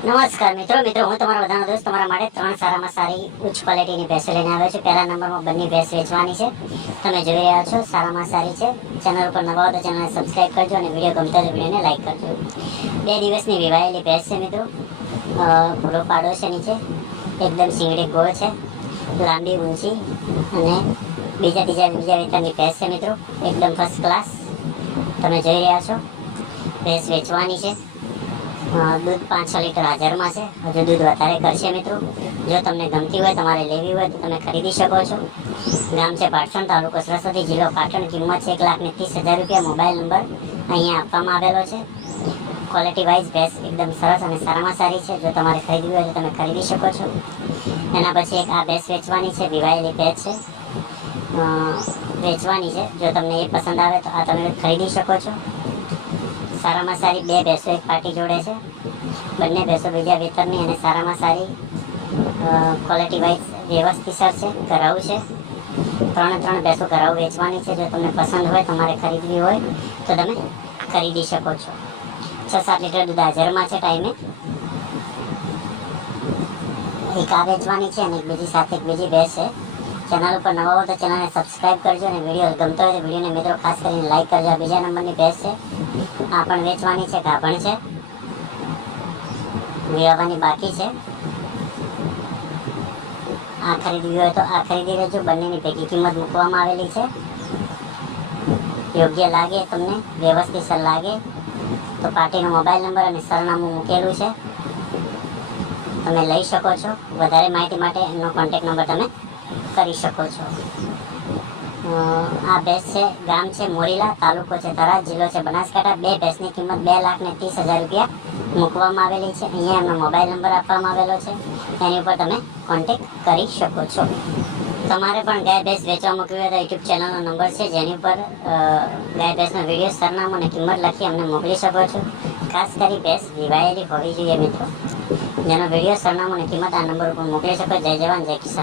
નમસ્કાર મિત્રો હું તમારો બધાનો દોસ્ત તમારા માટે ત્રણ સારામાં સારી ઉચ્ચ ક્વોલિટીની ભેંસો લઈને આવ્યો છું। પહેલા નંબરમાં બંને ભેંસ વેચવાની છે, તમે જોઈ રહ્યા છો, સારામાં સારી છે। ચેનલ ઉપર નવા હો તો ચેનલને સબસ્ક્રાઇબ કરજો અને વિડીયો ગમતો હોય તો વિડીયોને લાઈક કરજો। 2 દિવસની વિવાયેલી ભેંસ છે મિત્રો, ભૂરો પાડો છે નીચે, એકદમ શીંગડી ગોળ છે, લાંબી ઊંચી અને બીજા વેતરની ભેંસ છે મિત્રો, એકદમ ફર્સ્ટ ક્લાસ તમે જોઈ રહ્યા છો। ભેંસ વેચવાની છે, दूध 5-6 लीटर हाजરમાં છે, હજુ દૂધ વધારે કરશે મિત્રો। જો તમને ગમતી હોય, તમારે લેવી હોય તો તમે ખરીદી શકો છો। ગામ છે પાટણ, તાલુકો સરસ્વતી, જિલ્લો પાટણ। કિંમત છે 1,30,000 રૂપિયા। મોબાઈલ નંબર અહીંયા આપવામાં આવેલો છે। ક્વોલિટી વાઇઝ ભેંસ એકદમ સરસ અને સારામાં સારી છે। જો તમારે ખરીદવી હોય તો તમે ખરીદી શકો છો। એના પછી એક આ ભેંસ વેચવાની છે, વિવાયેલી ભેંસ છે, વેચવાની છે। જો તમને એ પસંદ આવે તો આ તમે ખરીદી શકો છો। સારામાં સારી 2 ભેંસો એક પાર્ટી જોડે છે, બંને ભેંસો બીજા વેતરની અને સારામાં સારી ક્વોલિટી વાઇઝ વ્યવસ્થિત છે, ઘરાઉ છે। ત્રણ ભેંસો ઘરાઉ વેચવાની છે। જો તમને પસંદ હોય, તમારે ખરીદવી હોય તો તમે ખરીદી શકો છો। 6-7 લીટર દૂધ હાજરમાં છે ટાઈમે। એક આ વેચવાની છે અને એક બીજી ભેંસ છે। ચેનલ ઉપર નવા હો તો ચેનલને સબસ્ક્રાઇબ કરજો અને વિડીયો ગમતો હોય તો વિડીયોને મિત્રો ખાસ કરીને લાઈક કરજો। બીજા નંબરની ભેંસ છે, આ પણ વેચવાની છે, ગાભણ છે, વિવાહવાની બાકી છે। આ ખરીદવી હોય તો આ ખરીદી લેજો। બંનેની ભેગી કિંમત મૂકવામાં આવેલી છે। યોગ્ય લાગે, તમને વ્યવસ્થિત લાગે તો પાર્ટીનો મોબાઈલ નંબર અને સરનામું મૂકેલું છે, તમે લઈ શકો છો। વધારે માહિતી માટે એમનો કોન્ટેક્ટ નંબર તમે કરી શકો છો। આ ભેંસ છે, ગામ છે મોરીલા, તાલુકો છે થરાદ, જિલ્લો છે બનાસકાંઠા। 2 ભેંસની કિંમત 2,30,000 રૂપિયા મૂકવામાં આવેલી છે। અહીંયા એમનો મોબાઈલ નંબર આપવામાં આવેલો છે, એની ઉપર તમે કોન્ટેક્ટ કરી શકો છો। તમારે પણ ગાય ભેંસ વેચવા મૂકવી હોય તો યુટ્યુબ ચેનલનો નંબર છે, જેની ઉપર ગાય ભેંસનો વિડીયો, સરનામું અને કિંમત લખી અમને મોકલી શકો છો। ખાસ કરી ભેંસ વિવાયેલી હોવી જોઈએ મિત્રો, જેનો વિડીયો, સરનામું અને કિંમત આ નંબર ઉપર મોકલી શકો। જય જવાન, જય કિસાન।